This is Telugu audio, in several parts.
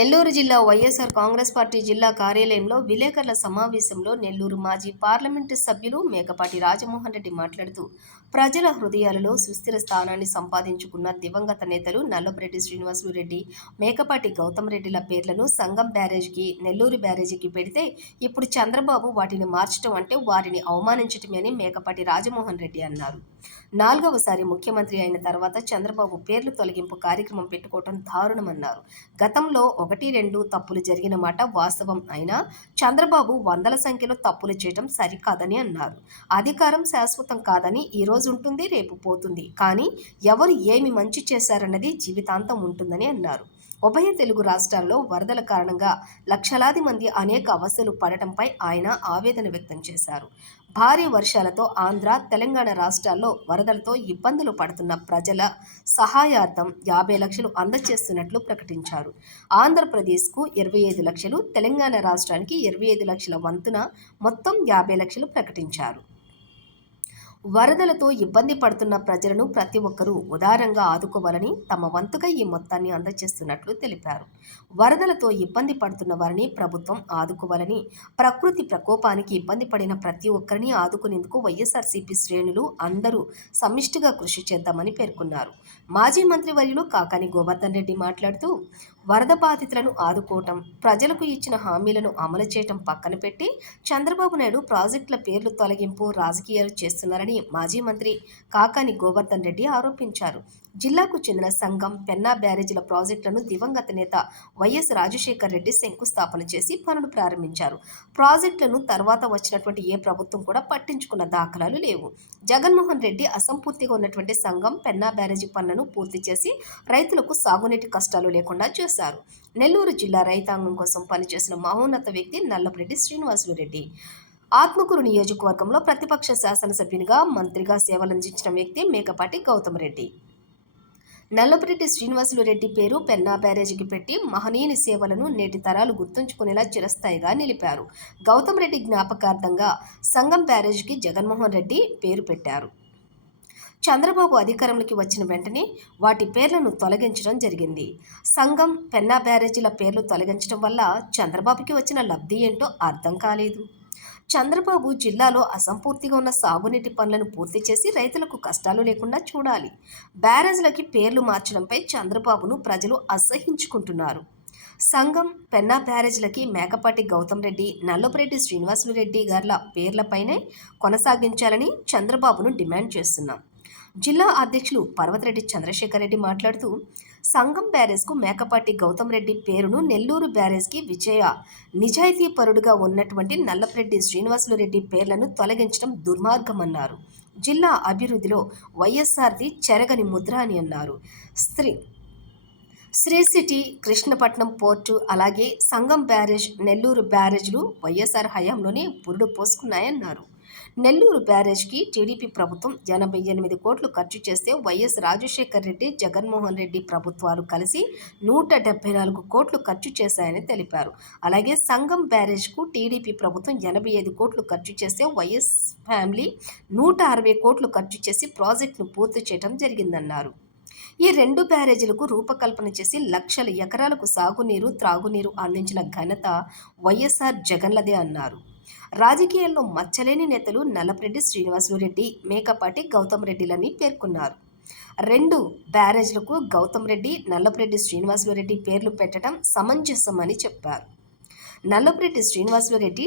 నెల్లూరు జిల్లా వైఎస్ఆర్ కాంగ్రెస్ పార్టీ జిల్లా కార్యాలయంలో విలేకరుల సమావేశంలో నెల్లూరు మాజీ పార్లమెంటు సభ్యులు మేకపాటి రాజమోహన్ రెడ్డి మాట్లాడుతూ ప్రజల హృదయాలలో సుస్థిర స్థానాన్ని సంపాదించుకున్న దివంగత నేతలు నల్లపరెడ్డి శ్రీనివాసులు రెడ్డి మేకపాటి గౌతమ్ రెడ్డిల పేర్లను సంగం బ్యారేజ్కి నెల్లూరు బ్యారేజీకి పెడితే ఇప్పుడు చంద్రబాబు వాటిని మార్చడం అంటే వారిని అవమానించటమే అని మేకపాటి రాజమోహన్ రెడ్డి అన్నారు. నాలుగవసారి ముఖ్యమంత్రి అయిన తర్వాత చంద్రబాబు పేర్లు తొలగింపు కార్యక్రమం పెట్టుకోవడం దారుణమన్నారు. గతంలో ఒకటి రెండు తప్పులు జరిగిన మాట వాస్తవం అయినా చంద్రబాబు వందల సంఖ్యలో తప్పులు చేయడం సరికాదని అన్నారు. అధికారం శాశ్వతం కాదని ఈ రోజు ఉంటుంది రేపు పోతుంది. కానీ ఎవరు ఏమి మంచి చేశారన్నది జీవితాంతం ఉంటుందని అన్నారు. ఉభయ తెలుగు రాష్ట్రాల్లో వరదల కారణంగా లక్షలాది మంది అనేక అవస్థలు పడటంపై ఆయన ఆవేదన వ్యక్తం చేశారు. భారీ వర్షాలతో ఆంధ్ర తెలంగాణ రాష్ట్రాల్లో వరదలతో ఇబ్బందులు పడుతున్న ప్రజల సహాయార్థం యాభై లక్షలు అందజేస్తున్నట్లు ప్రకటించారు. ఆంధ్రప్రదేశ్కు ఇరవై ఐదు లక్షలు తెలంగాణ రాష్ట్రానికి ఇరవై ఐదు లక్షల వంతున మొత్తం యాభై లక్షలు ప్రకటించారు. వరదలతో ఇబ్బంది పడుతున్న ప్రజలను ప్రతి ఒక్కరూ ఉదారంగా ఆదుకోవాలని తమ వంతుగా ఈ మొత్తాన్ని అందజేస్తున్నట్లు తెలిపారు. వరదలతో ఇబ్బంది పడుతున్న వారిని ప్రభుత్వం ఆదుకోవాలని ప్రకృతి ప్రకోపానికి ఇబ్బంది పడిన ప్రతి ఒక్కరిని ఆదుకునేందుకు వైఎస్ఆర్సీపీ శ్రేణులు అందరూ సమిష్టిగా కృషి చేద్దామని పేర్కొన్నారు. మాజీ మంత్రి వర్యులు కాకాని గోవర్ధన్ రెడ్డి మాట్లాడుతూ వరద బాధితులను ఆదుకోవటం ప్రజలకు ఇచ్చిన హామీలను అమలు చేయటం పక్కన పెట్టి చంద్రబాబు నాయుడు ప్రాజెక్టుల పేర్లు తొలగింపు రాజకీయాలు చేస్తున్నారని మాజీ మంత్రి కాకాని గోవర్ధన్ రెడ్డి ఆరోపించారు. జిల్లాకు చెందిన సంఘం పెన్నా బ్యారేజీల ప్రాజెక్టులను దివంగత నేత వైఎస్ రాజశేఖర్ రెడ్డి శంకుస్థాపన చేసి పనులు ప్రారంభించారు. ప్రాజెక్టులను తర్వాత వచ్చినటువంటి ఏ ప్రభుత్వం కూడా పట్టించుకున్న దాఖలాలు లేవు. జగన్మోహన్ రెడ్డి అసంపూర్తిగా ఉన్నటువంటి సంఘం పెన్నా బ్యారేజీ పనులను పూర్తి చేసి రైతులకు సాగునీటి కష్టాలు లేకుండా చేశారు. నెల్లూరు జిల్లా రైతాంగం కోసం పనిచేసిన మహోన్నత వ్యక్తి నల్లపరెడ్డి శ్రీనివాసులు రెడ్డి ఆత్మకూరు నియోజకవర్గంలో ప్రతిపక్ష శాసనసభ్యునిగా మంత్రిగా సేవలందించిన వ్యక్తి మేకపాటి గౌతమ్ రెడ్డి నల్లపరెడ్డి శ్రీనివాసులు రెడ్డి పేరు పెన్నా బ్యారేజీకి పెట్టి మహనీయుని సేవలను నేటి తరాలు గుర్తుంచుకునేలా చిరస్థాయిగా నిలిపారు. గౌతమ్ రెడ్డి జ్ఞాపకార్థంగా సంగం బ్యారేజీకి జగన్మోహన్ రెడ్డి పేరు పెట్టారు. చంద్రబాబు అధికారంలోకి వచ్చిన వెంటనే వాటి పేర్లను తొలగించడం జరిగింది. సంఘం పెన్నా బ్యారేజీల పేర్లు తొలగించడం వల్ల చంద్రబాబుకి వచ్చిన లబ్ధి ఏంటో అర్థం కాలేదు. చంద్రబాబు జిల్లాలో అసంపూర్తిగా ఉన్న సాగునీటి పనులను పూర్తి చేసి రైతులకు కష్టాలు లేకుండా చూడాలి. బ్యారేజ్లకి పేర్లు మార్చడంపై చంద్రబాబును ప్రజలు అసహించుకుంటున్నారు. సంఘం పెన్నా బ్యారేజ్లకి మేకపాటి గౌతమ్ రెడ్డి నల్లపురెడ్డి శ్రీనివాసులు రెడ్డి గార్ల పేర్లపైనే కొనసాగించాలని చంద్రబాబును డిమాండ్ చేస్తున్నాం. జిల్లా అధ్యక్షులు పర్వతరెడ్డి చంద్రశేఖర్ రెడ్డి మాట్లాడుతూ సంగం బ్యారేజ్కు మేకపాటి గౌతమ్ రెడ్డి పేరును నెల్లూరు బ్యారేజ్కి విజయ నిజాయితీ పరుడుగా ఉన్నటువంటి నల్లపరెడ్డి శ్రీనివాసులు రెడ్డి పేర్లను తొలగించడం దుర్మార్గమన్నారు. జిల్లా అభివృద్ధిలో వైఎస్ఆర్ది చెరగని ముద్ర అని అన్నారు. స్త్రీ శ్రీ సిటీ కృష్ణపట్నం పోర్టు అలాగే సంగం బ్యారేజ్ నెల్లూరు బ్యారేజ్లు వైఎస్ఆర్ హయాంలోనే పురుడు పోసుకున్నాయన్నారు. నెల్లూరు బ్యారేజ్కి టీడీపీ ప్రభుత్వం ఎనభై ఎనిమిది కోట్లు ఖర్చు చేస్తే వైఎస్ రాజశేఖర్ రెడ్డి జగన్మోహన్ రెడ్డి ప్రభుత్వాలు కలిసి నూట డెబ్బై నాలుగు కోట్లు ఖర్చు చేశాయని తెలిపారు. అలాగే సంగం బ్యారేజ్కు టీడీపీ ప్రభుత్వం ఎనభై ఐదు కోట్లు ఖర్చు చేస్తే వైఎస్ ఫ్యామిలీ నూట అరవై కోట్లు ఖర్చు చేసి ప్రాజెక్టును పూర్తి చేయడం జరిగిందన్నారు. ఈ రెండు బ్యారేజీలకు రూపకల్పన చేసి లక్షల ఎకరాలకు సాగునీరు త్రాగునీరు అందించిన ఘనత వైఎస్ఆర్ జగన్లదే అన్నారు. రాజకీయాల్లో మచ్చలేని నేతలు నల్లపరెడ్డి శ్రీనివాసులురెడ్డి మేకపాటి గౌతమ్ రెడ్డిలని పేర్కొన్నారు. రెండు బ్యారేజ్లకు గౌతమ్ రెడ్డి నల్లపరెడ్డి శ్రీనివాసులురెడ్డి పేర్లు పెట్టడం సమంజసమని చెప్పారు. నల్లపరెడ్డి శ్రీనివాసులు రెడ్డి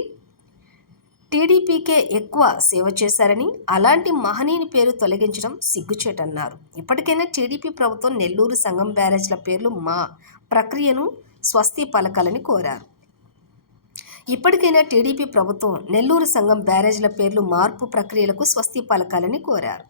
టీడీపీకే ఎక్కువ సేవ చేశారని అలాంటి మహనీయుని పేరు తొలగించడం సిగ్గుచేటన్నారు. ఇప్పటికైనా టీడీపీ ప్రభుత్వం నెల్లూరు సంఘం బ్యారేజ్ల పేర్లు మా ప్రక్రియను స్వస్తి పలకాలని కోరారు. ఇప్పటికైనా టీడీపీ ప్రభుత్వం నెల్లూరు సంఘం బ్యారేజ్ల పేర్లు మార్పు ప్రక్రియలకు స్వస్తి పలకాలని కోరారు.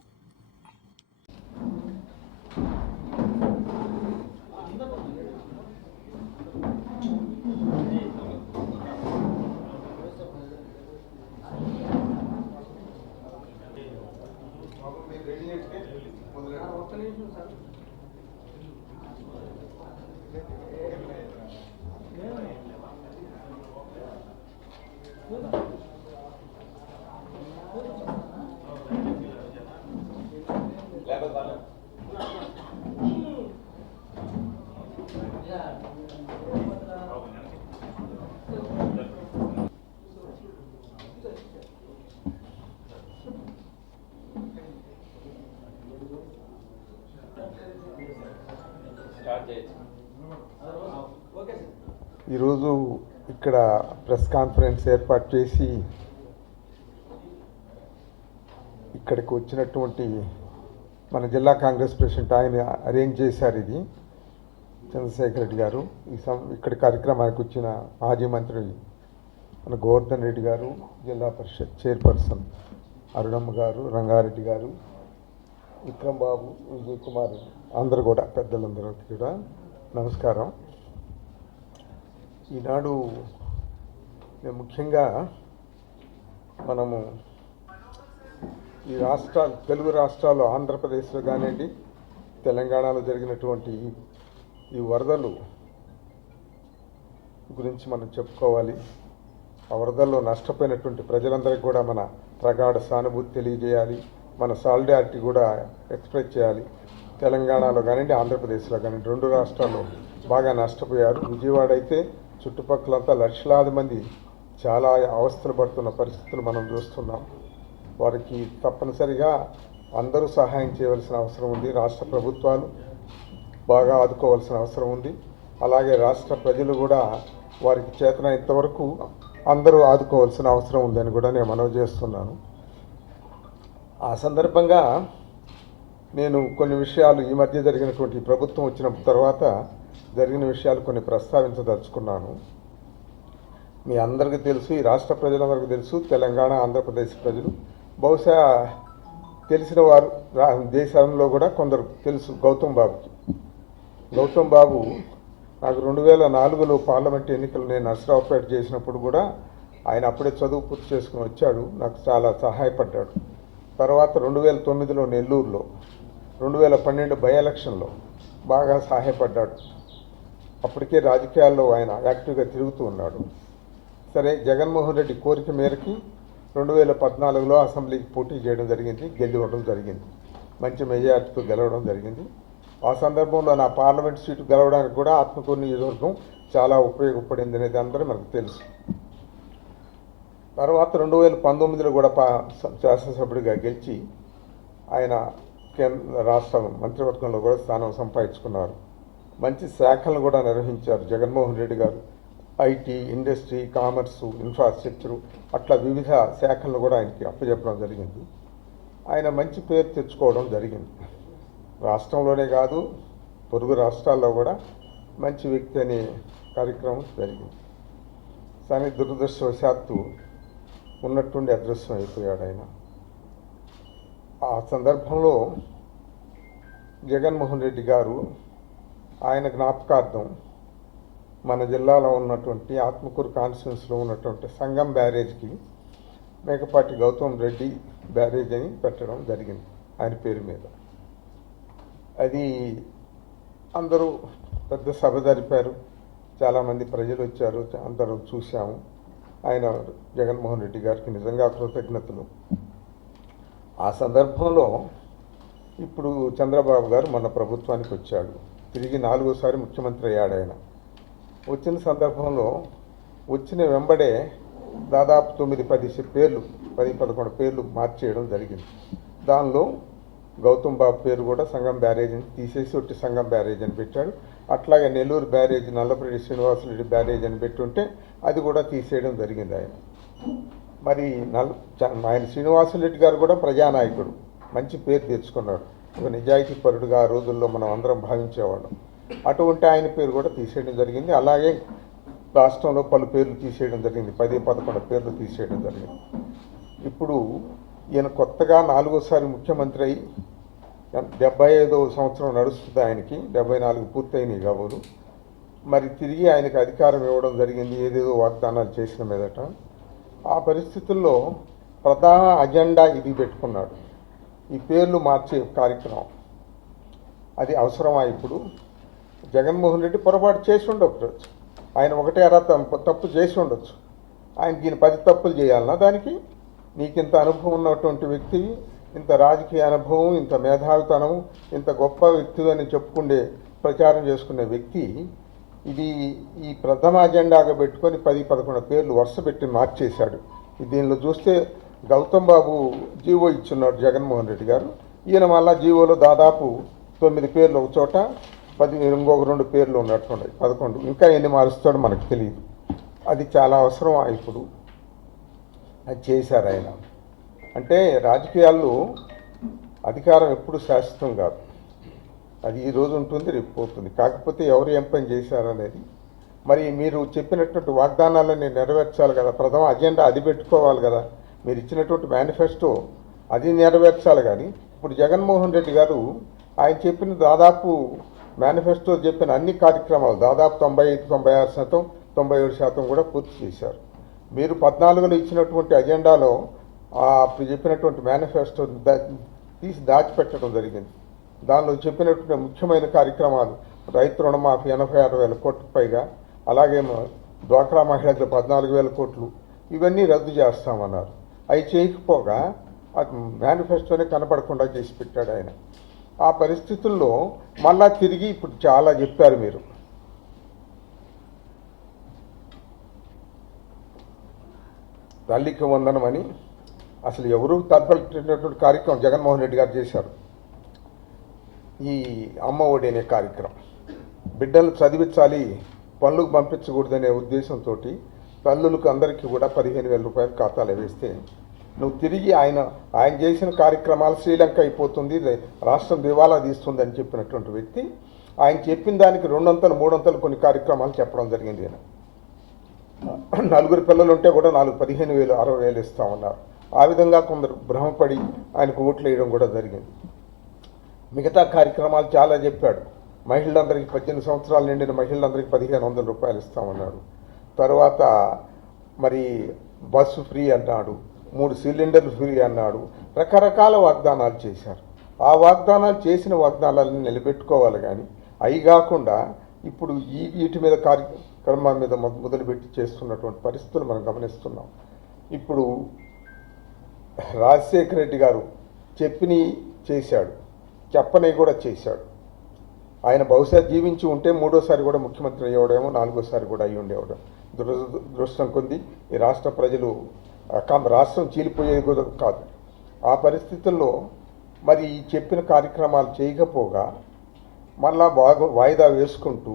ఈరోజు ఇక్కడ ప్రెస్ కాన్ఫరెన్స్ ఏర్పాటు చేసి ఇక్కడికి వచ్చినటువంటి మన జిల్లా కాంగ్రెస్ ప్రెసిడెంట్ ఆయన అరేంజ్ చేశారు ఇది. చంద్రశేఖర్ రెడ్డి గారు ఈ సం ఇక్కడ కార్యక్రమానికి వచ్చిన మాజీ మంత్రి మన గోవర్ధన్ రెడ్డి గారు జిల్లా పరిషత్ చైర్పర్సన్ అరుణమ్మ గారు రంగారెడ్డి గారు విక్రమ్ బాబు విజయ్ కుమార్ అందరు కూడా పెద్దలందరూ కూడా నమస్కారం. ఈనాడు మేము ముఖ్యంగా మనము ఈ రాష్ట్రాలు తెలుగు రాష్ట్రాల్లో ఆంధ్రప్రదేశ్లో కానివ్వండి తెలంగాణలో జరిగినటువంటి ఈ- వరదలు గురించి మనం చెప్పుకోవాలి. ఆ వరదల్లో నష్టపోయినటువంటి ప్రజలందరికీ కూడా మన ప్రగాఢ సానుభూతి తెలియజేయాలి. మన సాలిడారిటీ కూడా ఎక్స్ప్రెస్ చేయాలి. తెలంగాణలో కానివ్వండి ఆంధ్రప్రదేశ్లో కానివ్వండి రెండు రాష్ట్రాలు బాగా నష్టపోయారు. విజయవాడ అయితే చుట్టుపక్కలంతా లక్షలాది మంది చాలా అవస్థలు పడుతున్న పరిస్థితులు మనం చూస్తున్నాం. వారికి తప్పనిసరిగా అందరూ సహాయం చేయవలసిన అవసరం ఉంది. రాష్ట్ర ప్రభుత్వాలు బాగా ఆదుకోవాల్సిన అవసరం ఉంది. అలాగే రాష్ట్ర ప్రజలు కూడా వారికి చేతన ఇంతవరకు అందరూ ఆదుకోవాల్సిన అవసరం ఉందని కూడా నేను మనవి చేస్తున్నాను. ఆ సందర్భంగా నేను కొన్ని విషయాలు ఈ మధ్య జరిగినటువంటి ప్రభుత్వం వచ్చిన తర్వాత జరిగిన విషయాలు కొన్ని ప్రస్తావించదలుచుకున్నాను. మీ అందరికీ తెలుసు ఈ రాష్ట్ర ప్రజలందరికీ తెలుసు తెలంగాణ ఆంధ్రప్రదేశ్ ప్రజలు. బహుశా తెలిసిన వారు రా దేశంలో కూడా కొందరు తెలుసు గౌతమ్ బాబుకి. గౌతమ్ బాబు నాకు రెండు వేల నాలుగులో పార్లమెంట్ ఎన్నికలు నేను నర్సరావుపేట చేసినప్పుడు కూడా ఆయన అప్పుడే చదువు పూర్తి చేసుకుని వచ్చాడు. నాకు చాలా సహాయపడ్డాడు. తర్వాత రెండు వేల తొమ్మిదిలో నెల్లూరులో రెండు వేల పన్నెండు బై ఎలక్షన్లో బాగా సహాయపడ్డాడు. అప్పటికే రాజకీయాల్లో ఆయన యాక్టివ్గా తిరుగుతూ ఉన్నాడు. సరే జగన్మోహన్ రెడ్డి కోరిక మేరకి రెండు వేల పద్నాలుగులో అసెంబ్లీకి పోటీ చేయడం జరిగింది గెలవడం జరిగింది. మంచి మెజార్టీతో గెలవడం జరిగింది. ఆ సందర్భంలో నా పార్లమెంట్ సీటు గెలవడానికి కూడా ఆత్మకూరు నియోజకవర్గం చాలా ఉపయోగపడింది అనేది అందరూ మనకు తెలుసు. తర్వాత రెండు వేల పంతొమ్మిదిలో కూడా పా శాసనసభ్యుడిగా గెలిచి ఆయన కేంద్ర రాష్ట్ర మంత్రివర్గంలో కూడా స్థానం సంపాదించుకున్నారు. మంచి శాఖలను కూడా నిర్వహించారు జగన్మోహన్ రెడ్డి గారు. ఐటీ ఇండస్ట్రీ కామర్సు ఇన్ఫ్రాస్ట్రక్చరు అట్లా వివిధ శాఖలను కూడా ఆయనకి అప్పచెప్పడం జరిగింది. ఆయన మంచి పేరు తెచ్చుకోవడం జరిగింది. రాష్ట్రంలోనే కాదు పొరుగు రాష్ట్రాల్లో కూడా మంచి వ్యక్తి అనే కార్యక్రమం జరిగింది. కానీ దురదృష్టవశాత్తు ఉన్నట్టుండి అదృశ్యం అయిపోయాడు ఆయన. ఆ సందర్భంలో జగన్మోహన్ రెడ్డి గారు ఆయన జ్ఞాపకార్థం మన జిల్లాలో ఉన్నటువంటి ఆత్మకూరు కాన్స్టిట్యున్సీలో ఉన్నటువంటి సంగం బ్యారేజ్కి మేకపాటి గౌతమ్ రెడ్డి బ్యారేజ్ అని పెట్టడం జరిగింది ఆయన పేరు మీద. అది అందరూ పెద్ద సభ జరిపారు. చాలామంది ప్రజలు వచ్చారు అందరూ చూశాము. ఆయన జగన్మోహన్ రెడ్డి గారికి నిజంగా కృతజ్ఞతలు. ఆ సందర్భంలో ఇప్పుడు చంద్రబాబు గారు మన ప్రభుత్వానికి వచ్చాడు. తిరిగి నాలుగోసారి ముఖ్యమంత్రి అయ్యాడు ఆయన. వచ్చిన సందర్భంలో వచ్చిన వెంబడే దాదాపు తొమ్మిది పది పేర్లు పది పదకొండు పేర్లు మార్చేయడం జరిగింది. దానిలో గౌతమ్ బాబు పేరు కూడా సంగం బ్యారేజ్ అని తీసేసి ఒట్టి సంగం బ్యారేజ్ అని పెట్టాడు. అట్లాగే నెల్లూరు బ్యారేజ్ నల్లపరెడ్డి శ్రీనివాసరెడ్డి బ్యారేజ్ అని పెట్టుంటే అది కూడా తీసేయడం జరిగింది ఆయన. మరి నల్ చ- ఆయన శ్రీనివాసరెడ్డి గారు కూడా ప్రజానాయకుడు. మంచి పేరు తెచ్చుకున్నాడు. ఒక నిజాయితీ పరుడుగా ఆ రోజుల్లో మనం అందరం భావించేవాళ్ళం. అటువంటి ఆయన పేరు కూడా తీసేయడం జరిగింది. అలాగే రాష్ట్రంలో పలు పేర్లు తీసేయడం జరిగింది. పది పదకొండు పేర్లు తీసేయడం జరిగింది. ఇప్పుడు ఈయన కొత్తగా నాలుగోసారి ముఖ్యమంత్రి అయి డెబ్బై ఐదవ సంవత్సరం నడుస్తుంది ఆయనకి. డెబ్బై నాలుగు పూర్తయినాయి కాబోలు. మరి తిరిగి ఆయనకు అధికారం ఇవ్వడం జరిగింది. ఏదేదో వాగ్దానాలు చేసిన మీదట. ఆ పరిస్థితుల్లో ప్రధాన అజెండా ఇది పెట్టుకున్నాడు. ఈ పేర్లు మార్చే కార్యక్రమం. అది అవసరమా ఇప్పుడు? జగన్మోహన్ రెడ్డి పొరపాటు చేసి ఉండొచ్చు. ఆయన ఒకటే అరా తప్పు తప్పు చేసి ఉండొచ్చు. ఆయన దీని పది తప్పులు చేయాలన్నా దానికి? నీకింత అనుభవం ఉన్నటువంటి వ్యక్తి ఇంత రాజకీయ అనుభవం ఇంత మేధావితనం ఇంత గొప్ప వ్యక్తి అని చెప్పుకుండే ప్రచారం చేసుకునే వ్యక్తి ఇది ఈ ప్రథమ అజెండాగా పెట్టుకొని పది పదకొండు పేర్లు వరుస పెట్టి మార్చేశాడు. దీనిలో చూస్తే గౌతమ్ బాబు జీవో ఇచ్చున్నాడు జగన్మోహన్ రెడ్డి గారు. ఈయన మళ్ళా జీవోలో దాదాపు తొమ్మిది పేర్లు ఒక చోట పది ఇంకొక రెండు పేర్లు ఉన్నట్టున్నాయి పదకొండు ఇంకా ఎన్ని మారుస్తాడో మనకు తెలియదు. అది చాలా అవసరం ఇప్పుడు? అది చేశారు ఆయన. అంటే రాజకీయాల్లో అధికారం ఎప్పుడు శాశ్వతం కాదు. అది ఈ రోజు ఉంటుంది రేపు పోతుంది. కాకపోతే ఎవరు ఏం పని చేశారు అనేది. మరి మీరు చెప్పినటువంటి వాగ్దానాలని నెరవేర్చాలి కదా. ప్రథమ అజెండా అది పెట్టుకోవాలి కదా. మీరు ఇచ్చినటువంటి మేనిఫెస్టో అది నెరవేర్చాలి కానీ ఇప్పుడు జగన్మోహన్ రెడ్డి గారు ఆయన చెప్పిన దాదాపు మేనిఫెస్టో చెప్పిన అన్ని కార్యక్రమాలు దాదాపు తొంభై ఐదు తొంభై ఆరు శాతం తొంభై ఏడు శాతం కూడా పూర్తి చేశారు. మీరు పద్నాలుగులో ఇచ్చినటువంటి అజెండాలో అప్పుడు చెప్పినటువంటి మేనిఫెస్టో తీసి దాచిపెట్టడం జరిగింది. దానిలో చెప్పినటువంటి ముఖ్యమైన కార్యక్రమాలు రైతు రుణమాఫీ ఎనభై ఆరు వేల కోట్లకు పైగా అలాగే డ్వాక్రా మహిళలకు పద్నాలుగు వేల కోట్లు ఇవన్నీ రద్దు చేస్తామన్నారు. అవి చేయకపోగా మేనిఫెస్టోనే కనపడకుండా చేసి పెట్టాడు ఆయన. ఆ పరిస్థితుల్లో మళ్ళా తిరిగి ఇప్పుడు చాలా చెప్పారు మీరు. తల్లికి వందనమని అసలు ఎవరు తలపెట్టినటువంటి కార్యక్రమం జగన్మోహన్ రెడ్డి గారు చేశారు. ఈ అమ్మ ఒడి అనే కార్యక్రమం. బిడ్డలు చదివించాలి పనులకు పంపించకూడదనే ఉద్దేశంతో తల్లులకు అందరికీ కూడా పదిహేను వేల రూపాయలు ఖాతాలు వేస్తే నువ్వు తిరిగి ఆయన ఆయన చేసిన కార్యక్రమాలు శ్రీలంక అయిపోతుంది రాష్ట్రం దివాలా తీస్తుంది అని చెప్పినటువంటి వ్యక్తి ఆయన చెప్పిన దానికి రెండొంతలు మూడొంతలు కొన్ని కార్యక్రమాలు చెప్పడం జరిగింది నేను నలుగురు పిల్లలు ఉంటే కూడా నాలుగు పదిహేను వేలు అరవై వేలు ఇస్తామన్నారు. ఆ విధంగా కొందరు భ్రమపడి ఆయనకు ఓట్లు వేయడం కూడా జరిగింది. మిగతా కార్యక్రమాలు చాలా చెప్పాడు. మహిళలందరికీ పద్దెనిమిది సంవత్సరాలు నిండిన మహిళలందరికీ పదిహేను వందల రూపాయలు ఇస్తామన్నాడు. తర్వాత మరి బస్సు ఫ్రీ అన్నాడు మూడు సిలిండర్లు ఫ్రీ అన్నాడు రకరకాల వాగ్దానాలు చేశారు. ఆ వాగ్దానాలు చేసిన వాగ్దానాలను నిలబెట్టుకోవాలి కానీ అవి కాకుండా ఇప్పుడు ఈ వీటి మీద కర్మ మీద మొదలుపెట్టి చేస్తున్నటువంటి పరిస్థితులు మనం గమనిస్తున్నాం. ఇప్పుడు రాజశేఖర రెడ్డి గారు చెప్పిని చేశాడు చెప్పని కూడా చేశాడు. ఆయన బహుశా జీవించి ఉంటే మూడోసారి కూడా ముఖ్యమంత్రి అయ్యేవాడేమో నాలుగోసారి కూడా అయ్యి ఉండేవాడు. దురదృష్టం కొంది ఈ రాష్ట్ర ప్రజలు రాష్ట్రం చీలిపోయేది కూడా కాదు. ఆ పరిస్థితుల్లో మరి చెప్పిన కార్యక్రమాలు చేయకపోగా మళ్ళా బాగు వాయిదా వేసుకుంటూ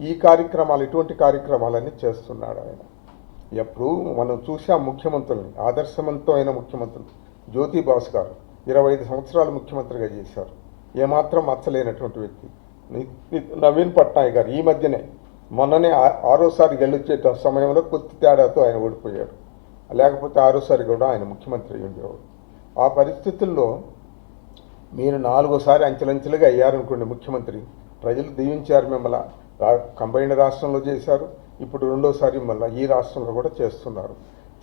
ఈ కార్యక్రమాలు ఇటువంటి కార్యక్రమాలన్నీ చేస్తున్నాడు ఆయన. ఎప్పుడు మనం చూసాం ముఖ్యమంత్రుల్ని ఆదర్శవంతమైన ముఖ్యమంత్రులు. జ్యోతి బాస్ గారు ఇరవై ఐదు సంవత్సరాలు ముఖ్యమంత్రిగా చేశారు. ఏమాత్రం మచ్చలేనటువంటి వ్యక్తి. ని- నవీన్ పట్నాయక్ గారు ఈ మధ్యనే మొన్ననే ఆ- ఆరోసారి గెలిచే సమయంలో కొద్ది తేడాతో ఆయన ఓడిపోయాడు. లేకపోతే ఆరోసారి కూడా ఆయన ముఖ్యమంత్రి ఉండేవాడు. ఆ పరిస్థితుల్లో మీరు నాలుగోసారి అంచెలంచెలుగా అయ్యారనుకోండి ముఖ్యమంత్రి ప్రజలు దీవించారు మిమ్మల్ని. కంబైన్డ్ రాష్ట్రంలో చేశారు. ఇప్పుడు రెండోసారి మళ్ళీ ఈ రాష్ట్రంలో కూడా చేస్తున్నారు.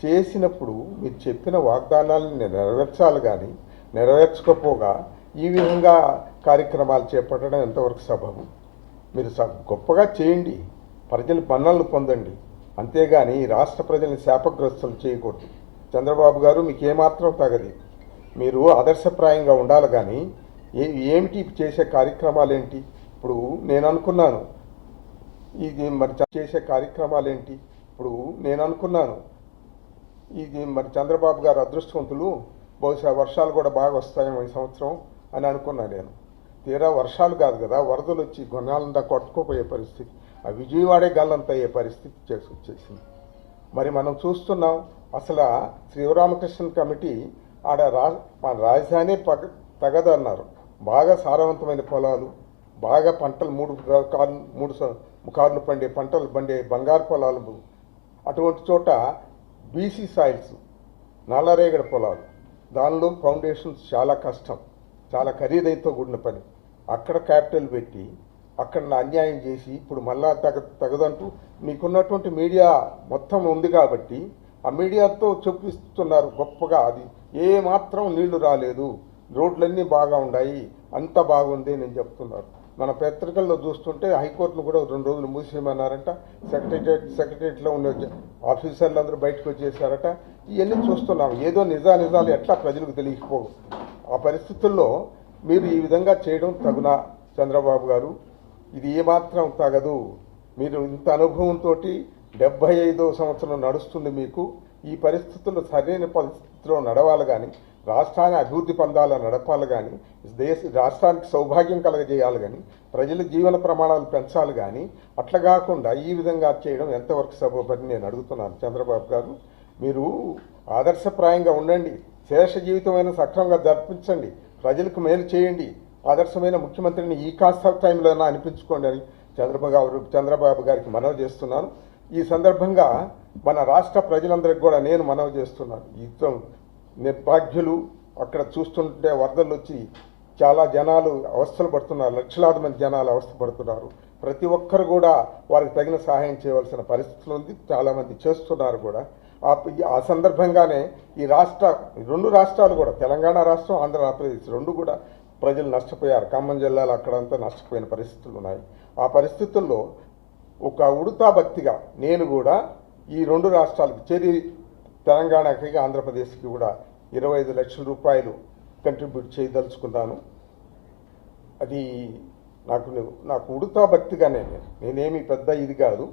చేసినప్పుడు మీరు చెప్పిన వాగ్దానాలను నెరవేర్చాలి కానీ నెరవేర్చకపోగా ఈ విధంగా కార్యక్రమాలు చేపట్టడం ఎంతవరకు సబబు? మీరు స- గొప్పగా చేయండి. ప్రజలు పన్నులు పొందండి. అంతేగాని రాష్ట్ర ప్రజల్ని శాపగ్రస్తులు చేయకూడదు. చంద్రబాబు గారు మీకు ఏమాత్రం తగది. మీరు ఆదర్శప్రాయంగా ఉండాలి కానీ ఏ ఏమిటి చేసే కార్యక్రమాలు ఏంటి ఇప్పుడు నేను అనుకున్నాను. ఇది మరి చేసే కార్యక్రమాలు ఏంటి ఇప్పుడు నేను అనుకున్నాను. ఇది మరి చంద్రబాబు గారు అదృష్టవంతులు. బహుశా వర్షాలు కూడా బాగా వస్తాయేమో ఈ సంవత్సరం అని అనుకున్నా నేను. తీరా వర్షాలు కాదు కదా వరదలు వచ్చి గుణాలంతా కొట్టుకోపోయే పరిస్థితి ఆ విజయవాడే గల్లంత అయ్యే పరిస్థితి చేసి వచ్చేసింది మరి మనం చూస్తున్నాం అసలు శ్రీరామకృష్ణ కమిటీ ఆడ రా మన రాజధాని పగ తగదన్నారు. బాగా సారవంతమైన పొలాలు బాగా పంటలు మూడు కాలు మూడు స- పండే పంటలు పండే బంగారు పొలాలు అటువంటి చోట బీసీ సాయిల్స్ నల్లరేగడి పొలాలు. దానిలో ఫౌండేషన్స్ చాలా కష్టం. చాలా ఖరీదైతో కూడిన పని. అక్కడ క్యాపిటల్ పెట్టి అక్కడ అన్యాయం చేసి ఇప్పుడు మళ్ళా తగ తగదంటూ మీకున్నటువంటి మీడియా మొత్తం ఉంది కాబట్టి ఆ మీడియాతో చూపిస్తున్నారు గొప్పగా. అది ఏ మాత్రం నీళ్ళు రాలేదు. రోడ్లన్నీ బాగా ఉన్నాయి అంత బాగుంది నేను చెప్తున్నారు. మన పత్రికల్లో చూస్తుంటే హైకోర్టును కూడా రెండు రోజులు మూసేయమన్నారంట సెక్రటరియట్ సెక్రటరియట్లో ఉన్న ఆఫీసర్లు అందరూ బయటకు వచ్చేసారట. ఇవన్నీ చూస్తున్నాం. ఏదో నిజా నిజాలు ఎట్లా ప్రజలకు తెలియకపోవు. ఆ పరిస్థితుల్లో మీరు ఈ విధంగా చేయడం తగునా చంద్రబాబు గారు. ఇది ఏమాత్రం తగదు. మీరు ఇంత అనుభవంతో డెబ్బై ఐదో సంవత్సరం నడుస్తుంది మీకు. ఈ పరిస్థితుల్లో సరైన పరిస్థితిలో నడవాలి కానీ రాష్ట్రాన్ని అభివృద్ధి పొందాలని నడపాలి కానీ దేశ రాష్ట్రానికి సౌభాగ్యం కలగజేయాలి కానీ ప్రజల జీవన ప్రమాణాలు పెంచాలి కానీ అట్లా కాకుండా ఈ విధంగా చేయడం ఎంతవరకు సబబని నేను అడుగుతున్నాను. చంద్రబాబు గారు మీరు ఆదర్శప్రాయంగా ఉండండి. శేష జీవితమైన సక్రమంగా జరిపించండి ప్రజలకు మేలు చేయండి. ఆదర్శమైన ముఖ్యమంత్రిని ఈ కాస్త టైంలోనా అనిపించుకోండి అని చంద్రబాబు గారు చంద్రబాబు గారికి మనవి చేస్తున్నాను. ఈ సందర్భంగా మన రాష్ట్ర ప్రజలందరికీ కూడా నేను మనవి చేస్తున్నాను. యుద్ధం నిర్భాగ్యులు అక్కడ చూస్తుంటే వరదలు వచ్చి చాలా జనాలు అవస్థలు పడుతున్నారు. లక్షలాది మంది జనాలు అవస్థ పడుతున్నారు. ప్రతి ఒక్కరు కూడా వారికి తగిన సహాయం చేయవలసిన పరిస్థితులు ఉంది. చాలామంది చేస్తున్నారు కూడా. ఆ సందర్భంగానే ఈ రాష్ట్ర రెండు రాష్ట్రాలు కూడా తెలంగాణ రాష్ట్రం ఆంధ్రప్రదేశ్ రెండు కూడా ప్రజలు నష్టపోయారు. ఖమ్మం జిల్లాలో అక్కడంతా నష్టపోయిన పరిస్థితులు ఉన్నాయి. ఆ పరిస్థితుల్లో ఒక ఉడతా భక్తిగా నేను కూడా ఈ రెండు రాష్ట్రాలకు చేరి తెలంగాణకి ఆంధ్రప్రదేశ్కి కూడా ఇరవై ఐదు లక్షల రూపాయలు కంట్రిబ్యూట్ చేయదలుచుకున్నాను. అది నాకు నాకు ఉడతా భక్తిగానే నేనేమి పెద్ద ఇది కాదు.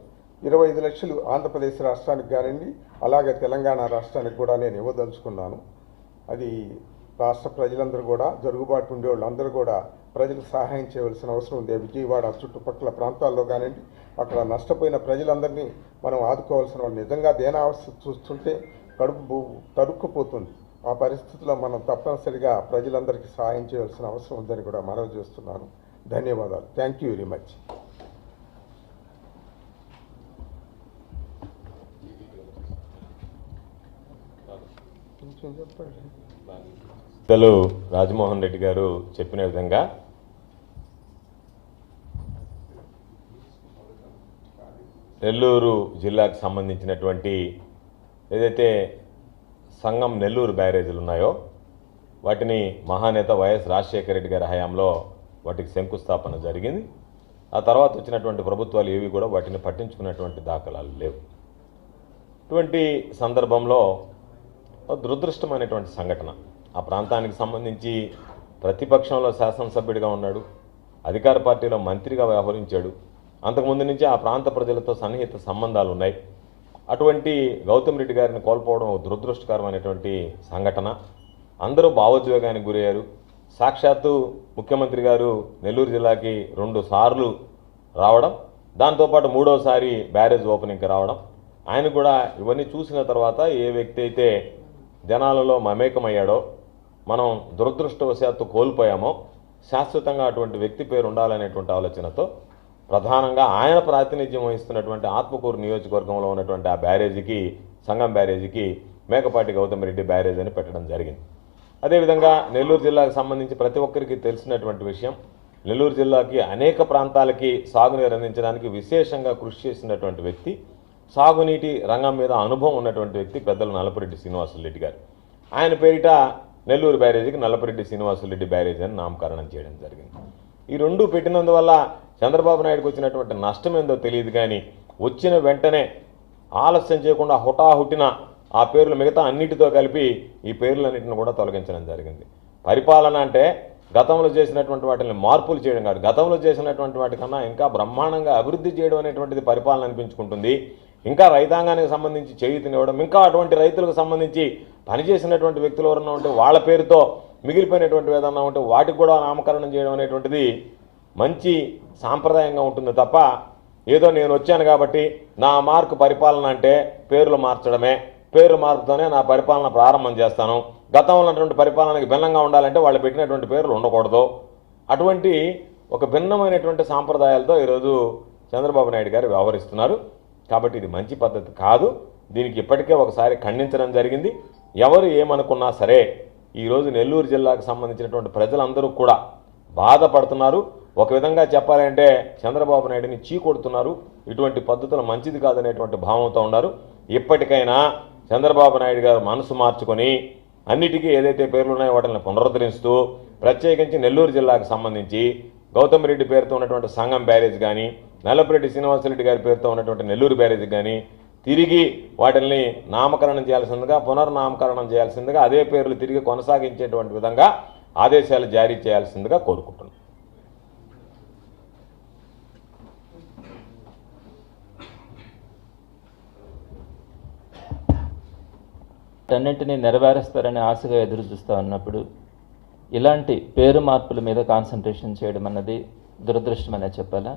ఇరవై ఐదు లక్షలు ఆంధ్రప్రదేశ్ రాష్ట్రానికి కానివ్వండి అలాగే తెలంగాణ రాష్ట్రానికి కూడా నేను ఇవ్వదలుచుకున్నాను. అది రాష్ట్ర ప్రజలందరూ కూడా జరుగుబాటు ఉండే వాళ్ళందరూ కూడా ప్రజలకు సహాయం చేయవలసిన అవసరం ఉంది. విజయవాడ చుట్టుపక్కల ప్రాంతాల్లో కానివ్వండి అక్కడ నష్టపోయిన ప్రజలందరినీ మనం ఆదుకోవాల్సిన వాళ్ళు నిజంగా దేనావస్థ చూస్తుంటే కడుపు బు- తరుక్కుపోతుంది ఆ పరిస్థితుల్లో మనం తప్పనిసరిగా ప్రజలందరికీ సహాయం చేయాల్సిన అవసరం ఉందని కూడా మనవి చేస్తున్నాను ధన్యవాదాలు. Thank you very much. పెద్దలు రాజమోహన్ రెడ్డి గారు చెప్పిన విధంగా నెల్లూరు జిల్లాకు సంబంధించినటువంటి ఏదైతే సంగం నెల్లూరు బ్యారేజీలు ఉన్నాయో వాటిని మహానేత వైఎస్ రాజశేఖర రెడ్డి గారి హయాంలో వాటికి శంకుస్థాపన జరిగింది. ఆ తర్వాత వచ్చినటువంటి ప్రభుత్వాలు ఏవి కూడా వాటిని పట్టించుకున్నటువంటి దాఖలాలు లేవు. ఇటువంటి సందర్భంలో దురదృష్టమైనటువంటి సంఘటన. ఆ ప్రాంతానికి సంబంధించి ప్రతిపక్షంలో శాసనసభ్యుడిగా ఉన్నాడు అధికార పార్టీలో మంత్రిగా వ్యవహరించాడు. అంతకుముందు నుంచి ఆ ప్రాంత ప్రజలతో సన్నిహిత సంబంధాలు ఉన్నాయి. అటువంటి గౌతమ్ రెడ్డి గారిని కోల్పోవడం దురదృష్టకరమైనటువంటి సంఘటన. అందరూ భావోద్వేగానికి గురయ్యారు. సాక్షాత్తు ముఖ్యమంత్రి గారు నెల్లూరు జిల్లాకి రెండు సార్లు రావడం దాంతోపాటు మూడోసారి బ్యారేజ్ ఓపెనింగ్కి రావడం. ఆయన కూడా ఇవన్నీ చూసిన తర్వాత ఏ వ్యక్తి అయితే జనాలలో మమేకమయ్యాడో మనం దురదృష్టవశాత్తు కోల్పోయామో శాశ్వతంగా అటువంటి వ్యక్తి పేరు ఉండాలనేటువంటి ఆలోచనతో ప్రధానంగా ఆయన ప్రాతినిధ్యం వహిస్తున్నటువంటి ఆత్మకూరు నియోజకవర్గంలో ఉన్నటువంటి ఆ బ్యారేజీకి సంగం బ్యారేజీకి మేకపాటి గౌతమ్ రెడ్డి బ్యారేజ్ అని పెట్టడం జరిగింది. అదేవిధంగా నెల్లూరు జిల్లాకు సంబంధించి ప్రతి ఒక్కరికి తెలిసినటువంటి విషయం నెల్లూరు జిల్లాకి అనేక ప్రాంతాలకి సాగునీరు అందించడానికి విశేషంగా కృషి చేసినటువంటి వ్యక్తి సాగునీటి రంగం మీద అనుభవం ఉన్నటువంటి వ్యక్తి పెద్దలు నలపరెడ్డి శ్రీనివాసులరెడ్డి గారు. ఆయన పేరిట నెల్లూరు బ్యారేజీకి నల్లపరెడ్డి శ్రీనివాసులరెడ్డి బ్యారేజ్ అని నామకరణం చేయడం జరిగింది. ఈ రెండు పెట్టినందువల్ల చంద్రబాబు నాయుడుకు వచ్చినటువంటి నష్టం ఏందో తెలియదు కానీ వచ్చిన వెంటనే ఆలస్యం చేయకుండా హుటాహుటిన ఆ పేర్లు మిగతా అన్నిటితో కలిపి ఈ పేర్లన్నింటిని కూడా తొలగించడం జరిగింది. పరిపాలన అంటే గతంలో చేసినటువంటి వాటిని మార్పులు చేయడం కాదు. గతంలో చేసినటువంటి వాటికన్నా ఇంకా బ్రహ్మాండంగా అభివృద్ధి చేయడం అనేటువంటిది పరిపాలన అనిపించుకుంటుంది. ఇంకా రైతాంగానికి సంబంధించి చేయూతనివ్వడం ఇంకా అటువంటి రైతులకు సంబంధించి పనిచేసినటువంటి వ్యక్తులు ఎవరన్నా ఉంటే వాళ్ళ పేరుతో మిగిలిపోయినటువంటి ఏదన్నా ఉంటే వాటికి కూడా నామకరణం చేయడం అనేటువంటిది మంచి సాంప్రదాయంగా ఉంటుంది తప్ప ఏదో నేను వచ్చాను కాబట్టి నా మార్కు పరిపాలన అంటే పేర్లు మార్చడమే. పేరు మార్పుతోనే నా పరిపాలన ప్రారంభం చేస్తాను. గతంలో ఉన్నటువంటి పరిపాలనకి భిన్నంగా ఉండాలంటే వాళ్ళు పెట్టినటువంటి పేర్లు ఉండకూడదు. అటువంటి ఒక భిన్నమైనటువంటి సాంప్రదాయాలతో ఈరోజు చంద్రబాబు నాయుడు గారు వ్యవహరిస్తున్నారు. కాబట్టి ఇది మంచి పద్ధతి కాదు. దీనికి ఇప్పటికే ఒకసారి ఖండించడం జరిగింది. ఎవరు ఏమనుకున్నా సరే ఈరోజు నెల్లూరు జిల్లాకు సంబంధించినటువంటి ప్రజలందరూ కూడా బాధపడుతున్నారు. ఒక విధంగా చెప్పాలంటే చంద్రబాబు నాయుడిని చీకొడుతున్నారు. ఇటువంటి పద్ధతులు మంచిది కాదనేటువంటి భావంతో ఉన్నారు. ఇప్పటికైనా చంద్రబాబు నాయుడు గారు మనసు మార్చుకొని అన్నిటికీ ఏదైతే పేర్లు ఉన్నాయో వాటిని పునరుద్ధరిస్తూ ప్రత్యేకించి నెల్లూరు జిల్లాకు సంబంధించి గౌతమ్ రెడ్డి పేరుతో ఉన్నటువంటి సంగం బ్యారేజ్ కానీ నల్లపురెడ్డి శ్రీనివాసరెడ్డి గారి పేరుతో ఉన్నటువంటి నెల్లూరు బ్యారేజ్ కానీ తిరిగి వాటిని నామకరణం చేయాల్సిందిగా పునర్నామకరణం చేయాల్సిందిగా అదే పేర్లు తిరిగి కొనసాగించేటువంటి విధంగా ఆదేశాలు జారీ చేయాల్సిందిగా కోరుకుంటున్నాను అన్నింటినీ నెరవేరుస్తారని ఆశగా ఎదురు చూస్తూ ఉన్నప్పుడు ఇలాంటి పేరు మార్పుల మీద కాన్సన్ట్రేషన్ చేయడం అన్నది దురదృష్టమనే చెప్పాలా?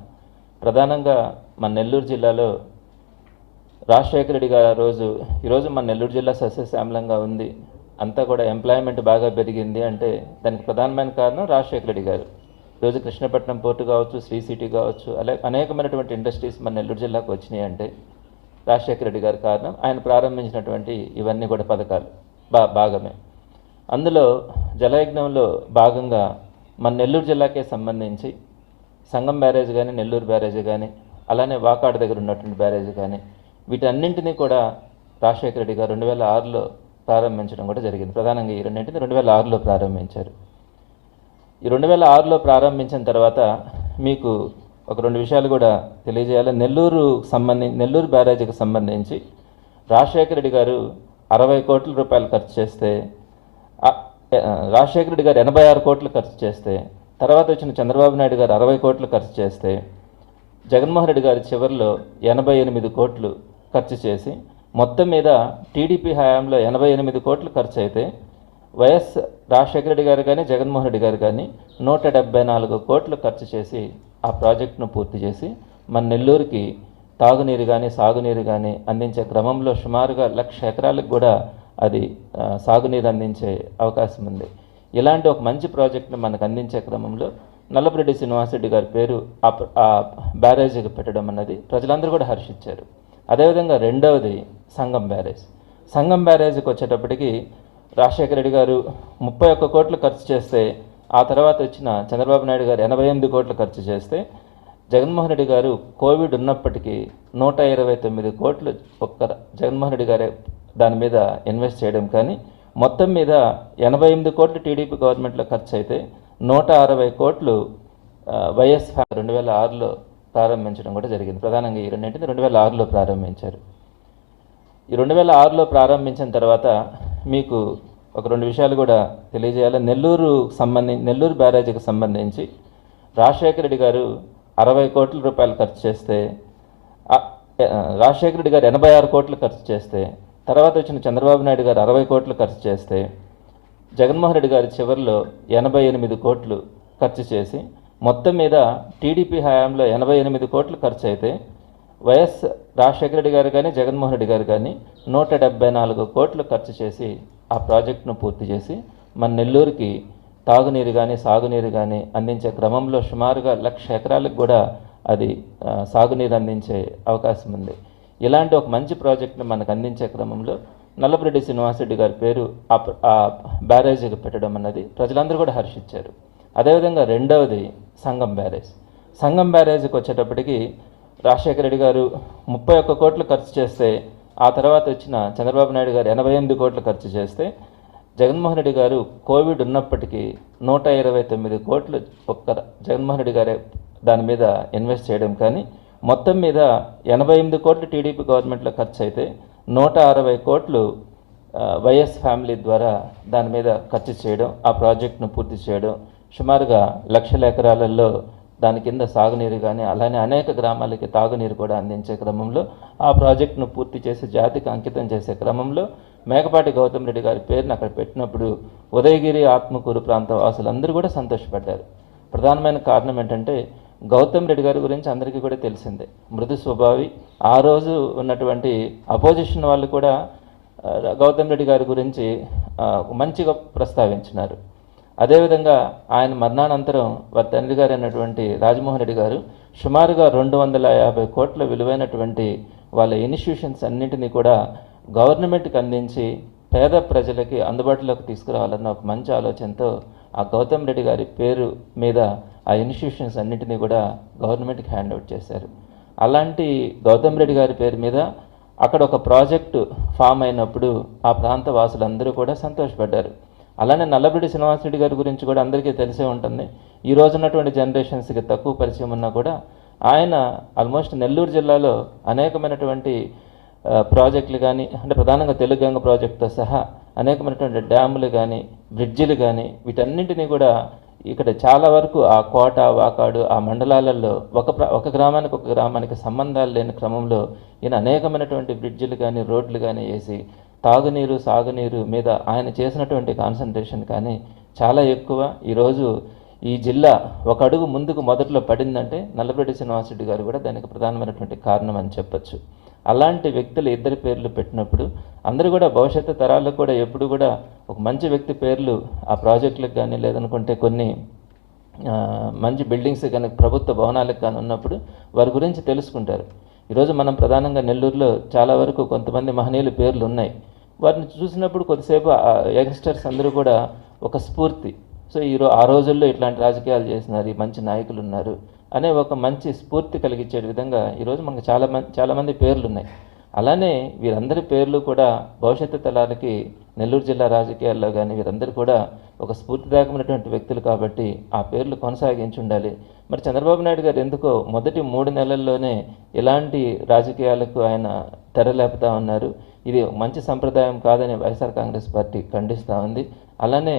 ప్రధానంగా మన నెల్లూరు జిల్లాలో రాజశేఖర రెడ్డి గారు ఆ రోజు ఈరోజు మన నెల్లూరు జిల్లా సస్యశ్యామలంగా ఉంది అంతా కూడా ఎంప్లాయ్మెంట్ బాగా పెరిగింది అంటే దానికి ప్రధానమైన కారణం రాజశేఖర రెడ్డి గారు. ఈరోజు కృష్ణపట్నం పోర్టు కావచ్చు శ్రీ సిటీ కావచ్చు అలాగే అనేకమైనటువంటి ఇండస్ట్రీస్ మన నెల్లూరు జిల్లాకు వచ్చినాయి అంటే రాజశేఖర రెడ్డి గారి కారణం. ఆయన ప్రారంభించినటువంటి ఇవన్నీ కూడా పథకాలు బా భాగమే. అందులో జలయజ్ఞంలో భాగంగా మన నెల్లూరు జిల్లాకే సంబంధించి సంగం బ్యారేజ్ కానీ నెల్లూరు బ్యారేజ్ కానీ అలానే వాకాడు దగ్గర ఉన్నటువంటి బ్యారేజ్ కానీ వీటన్నింటినీ కూడా రాజశేఖర రెడ్డి గారు రెండు వేల ఆరులో ప్రారంభించడం కూడా జరిగింది. ప్రధానంగా ఈ రెండింటిని రెండు వేల ఆరులో ప్రారంభించారు. ఈ రెండు వేల ఆరులో ప్రారంభించిన తర్వాత మీకు ఒక రెండు విషయాలు కూడా తెలియజేయాలి. నెల్లూరు సంబంధించి నెల్లూరు బ్యారేజీకి సంబంధించి రాజశేఖర రెడ్డి గారు అరవై కోట్ల రూపాయలు ఖర్చు చేస్తే రాజశేఖర రెడ్డి గారు ఎనభై ఆరు కోట్లు ఖర్చు చేస్తే తర్వాత వచ్చిన చంద్రబాబు నాయుడు గారు అరవై కోట్లు ఖర్చు చేస్తే జగన్మోహన్ రెడ్డి గారి చివరిలో ఎనభై ఎనిమిది కోట్లు ఖర్చు చేసి మొత్తం మీద టీడీపీ హయాంలో ఎనభై ఎనిమిది కోట్లు ఖర్చు అయితే వైఎస్ రాజశేఖర రెడ్డి గారు కానీ జగన్మోహన్ రెడ్డి గారు కానీ నూట డెబ్బై నాలుగు కోట్లు ఖర్చు చేసి ఆ ప్రాజెక్టును పూర్తి చేసి మన నెల్లూరుకి తాగునీరు కానీ సాగునీరు కానీ అందించే క్రమంలో సుమారుగా లక్ష ఎకరాలకు కూడా అది సాగునీరు అందించే అవకాశం ఉంది. ఇలాంటి ఒక మంచి ప్రాజెక్టును మనకు అందించే క్రమంలో నల్లపరెడ్డి శ్రీనివాసరెడ్డి గారి పేరు ఆ ఆ బ్యారేజీకి పెట్టడం అన్నది ప్రజలందరూ కూడా హర్షించారు. అదేవిధంగా రెండవది సంగం బ్యారేజ్. సంగం బ్యారేజీకి వచ్చేటప్పటికి రాజశేఖర రెడ్డి గారు ముప్పై ఒక్క కోట్లు ఖర్చు చేస్తే ఆ తర్వాత వచ్చిన చంద్రబాబు నాయుడు గారు ఎనభై ఎనిమిది కోట్లు ఖర్చు చేస్తే జగన్మోహన్ రెడ్డి గారు కోవిడ్ ఉన్నప్పటికీ నూట ఇరవై తొమ్మిది కోట్లు ఒక్క జగన్మోహన్ రెడ్డి గారే దాని మీద ఇన్వెస్ట్ చేయడం కానీ మొత్తం మీద ఎనభై ఎనిమిది కోట్లు టీడీపీ గవర్నమెంట్లో ఖర్చు అయితే నూట అరవై కోట్లు వైఎస్ రెండు వేల ఆరులో ప్రారంభించడం కూడా జరిగింది. ప్రధానంగా ఈ రెండింటిని రెండు వేల ఆరులో ప్రారంభించారు. ఈ రెండు వేల ఆరులో ప్రారంభించిన తర్వాత మీకు ఒక రెండు విషయాలు కూడా తెలియజేయాలి. నెల్లూరు సంబంధించి నెల్లూరు బ్యారేజీకి సంబంధించి రాజశేఖర రెడ్డి గారు అరవై కోట్ల రూపాయలు ఖర్చు చేస్తే రాజశేఖర రెడ్డి గారు ఎనభై ఆరు కోట్లు ఖర్చు చేస్తే తర్వాత వచ్చిన చంద్రబాబు నాయుడు గారు అరవై కోట్లు ఖర్చు చేస్తే జగన్మోహన్ రెడ్డి గారి చివరిలో ఎనభై ఎనిమిది కోట్లు ఖర్చు చేసి మొత్తం మీద టీడీపీ హయాంలో ఎనభై ఎనిమిది కోట్లు ఖర్చు అయితే వైఎస్ రాజశేఖర రెడ్డి గారు కానీ జగన్మోహన్ రెడ్డి గారు కానీ నూట డెబ్బై నాలుగు కోట్లు ఖర్చు చేసి ఆ ప్రాజెక్టును పూర్తి చేసి మన నెల్లూరుకి తాగునీరు కానీ సాగునీరు కానీ అందించే క్రమంలో సుమారుగా లక్ష ఎకరాలకు కూడా అది సాగునీరు అందించే అవకాశం ఉంది. ఇలాంటి ఒక మంచి ప్రాజెక్టును మనకు అందించే క్రమంలో నల్లపురెడ్డి శ్రీనివాసరెడ్డి గారి పేరు ఆ ఆ బ్యారేజీకి పెట్టడం అన్నది ప్రజలందరూ కూడా హర్షించారు. అదేవిధంగా రెండవది సంగం బ్యారేజ్. సంగం బ్యారేజీకి వచ్చేటప్పటికి రాజశేఖర రెడ్డి గారు ముప్పై ఒక్క కోట్లు ఖర్చు చేస్తే ఆ తర్వాత వచ్చిన చంద్రబాబు నాయుడు గారు ఎనభై ఎనిమిది కోట్లు ఖర్చు చేస్తే జగన్మోహన్ రెడ్డి గారు కోవిడ్ ఉన్నప్పటికీ నూట ఇరవై తొమ్మిది కోట్లు ఒక్క జగన్మోహన్ రెడ్డి గారే దాని మీద ఇన్వెస్ట్ చేయడం కానీ మొత్తం మీద ఎనభై ఎనిమిది కోట్లు టీడీపీ గవర్నమెంట్లో ఖర్చు అయితే నూట అరవై కోట్లు వైఎస్ ఫ్యామిలీ ద్వారా దాని మీద ఖర్చు చేయడం ఆ ప్రాజెక్టును పూర్తి చేయడం సుమారుగా లక్షల ఎకరాలలో దాని కింద సాగునీరు కానీ అలానే అనేక గ్రామాలకి తాగునీరు కూడా అందించే క్రమంలో ఆ ప్రాజెక్టును పూర్తి చేసి జాతికి అంకితం చేసే క్రమంలో మేకపాటి గౌతమ్ రెడ్డి గారి పేరును అక్కడ పెట్టినప్పుడు ఉదయగిరి ఆత్మకూరు ప్రాంత వాసులందరూ కూడా సంతోషపడ్డారు. ప్రధానమైన కారణం ఏంటంటే గౌతమ్ రెడ్డి గారి గురించి అందరికీ కూడా తెలిసిందే. మృదు స్వభావి ఆ రోజు ఉన్నటువంటి అపోజిషన్ వాళ్ళు కూడా గౌతమ్ రెడ్డి గారి గురించి మంచిగా ప్రస్తావించినారు. అదేవిధంగా ఆయన మరణానంతరం వారి తండ్రి గారు అయినటువంటి రాజమోహన్ రెడ్డి గారు సుమారుగా రెండు వందల యాభై కోట్ల విలువైనటువంటి వాళ్ళ ఇన్స్టిట్యూషన్స్ అన్నింటినీ కూడా గవర్నమెంట్కి అందించి పేద ప్రజలకి అందుబాటులోకి తీసుకురావాలన్న ఒక మంచి ఆలోచనతో ఆ గౌతమ్ రెడ్డి గారి పేరు మీద ఆ ఇన్స్టిట్యూషన్స్ అన్నింటినీ కూడా గవర్నమెంట్కి హ్యాండ్ అవుట్ చేశారు. అలాంటి గౌతమ్ రెడ్డి గారి పేరు మీద అక్కడ ఒక ప్రాజెక్టు ఫామ్ అయినప్పుడు ఆ ప్రాంత వాసులందరూ కూడా సంతోషపడ్డారు. అలానే నల్లబిడి శ్రీనివాసరెడ్డి గారి గురించి కూడా అందరికీ తెలిసే ఉంటుంది. ఈ రోజు ఉన్నటువంటి జనరేషన్స్కి తక్కువ పరిచయం ఉన్నా కూడా ఆయన ఆల్మోస్ట్ నెల్లూరు జిల్లాలో అనేకమైనటువంటి ప్రాజెక్టులు కానీ అంటే ప్రధానంగా తెలుగు గంగ ప్రాజెక్టుతో సహా అనేకమైనటువంటి డ్యాములు కానీ బ్రిడ్జిలు కానీ వీటన్నింటినీ కూడా ఇక్కడ చాలా వరకు ఆ కోట వాకాడు ఆ మండలాలలో ఒక ఒక గ్రామానికి ఒక గ్రామానికి సంబంధాలు లేని క్రమంలో ఈయన అనేకమైనటువంటి బ్రిడ్జిలు కానీ రోడ్లు కానీ వేసి తాగునీరు సాగునీరు మీద ఆయన చేసినటువంటి కాన్సన్ట్రేషన్ కానీ చాలా ఎక్కువ. ఈరోజు ఈ జిల్లా ఒక అడుగు ముందుకు మొదట్లో పడిందంటే నల్లబరెడ్డి శ్రీనివాసరెడ్డి గారు కూడా దానికి ప్రధానమైనటువంటి కారణం అని చెప్పొచ్చు. అలాంటి వ్యక్తులు ఇద్దరి పేర్లు పెట్టినప్పుడు అందరూ కూడా భవిష్యత్తు తరాల్లో కూడా ఎప్పుడు కూడా ఒక మంచి వ్యక్తి పేర్లు ఆ ప్రాజెక్టులకు కానీ లేదనుకుంటే కొన్ని మంచి బిల్డింగ్స్ కానీ ప్రభుత్వ భవనాలకు కానీ ఉన్నప్పుడు వారి గురించి తెలుసుకుంటారు. ఈరోజు మనం ప్రధానంగా నెల్లూరులో చాలా వరకు కొంతమంది మహనీయుల పేర్లు ఉన్నాయి. వారిని చూసినప్పుడు కొద్దిసేపు యంగ్స్టర్స్ అందరూ కూడా ఒక స్ఫూర్తి. సో ఈ ఆ రోజుల్లో ఇట్లాంటి రాజకీయాలు చేసినారు ఈ మంచి నాయకులు ఉన్నారు అనే ఒక మంచి స్ఫూర్తి కలిగించే విధంగా ఈరోజు మనకు చాలా మంది చాలామంది పేర్లు ఉన్నాయి అలానే వీరందరి పేర్లు కూడా భవిష్యత్తు తలాలకి నెల్లూరు జిల్లా రాజకీయాల్లో కానీ వీరందరూ కూడా ఒక స్ఫూర్తిదాయకమైనటువంటి వ్యక్తులు కాబట్టి ఆ పేర్లు కొనసాగించి ఉండాలి. మరి చంద్రబాబు నాయుడు గారు ఎందుకో మొదటి మూడు నెలల్లోనే ఇలాంటి రాజకీయాలకు ఆయన తెరలేపుతా ఉన్నారు? ఇది మంచి సంప్రదాయం కాదని వైఎస్ఆర్ కాంగ్రెస్ పార్టీ ఖండిస్తూ ఉంది. అలానే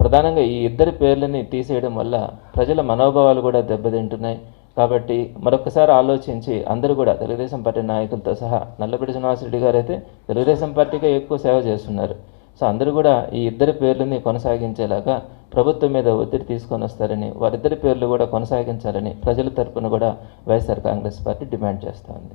ప్రధానంగా ఈ ఇద్దరి పేర్లని తీసేయడం వల్ల ప్రజల మనోభావాలు కూడా దెబ్బతింటున్నాయి. కాబట్టి మరొకసారి ఆలోచించి అందరూ కూడా తెలుగుదేశం పార్టీ నాయకులతో సహా నల్లబెడి శ్రీనివాసరెడ్డి గారు అయితే తెలుగుదేశం పార్టీకే ఎక్కువ సేవ చేస్తున్నారు. సో అందరూ కూడా ఈ ఇద్దరి పేర్లని కొనసాగించేలాగా ప్రభుత్వం మీద ఒత్తిడి తీసుకొని వస్తారని వారిద్దరి పేర్లు కూడా కొనసాగించాలని ప్రజల తరపున కూడా వైఎస్ఆర్ కాంగ్రెస్ పార్టీ డిమాండ్ చేస్తూ ఉంది.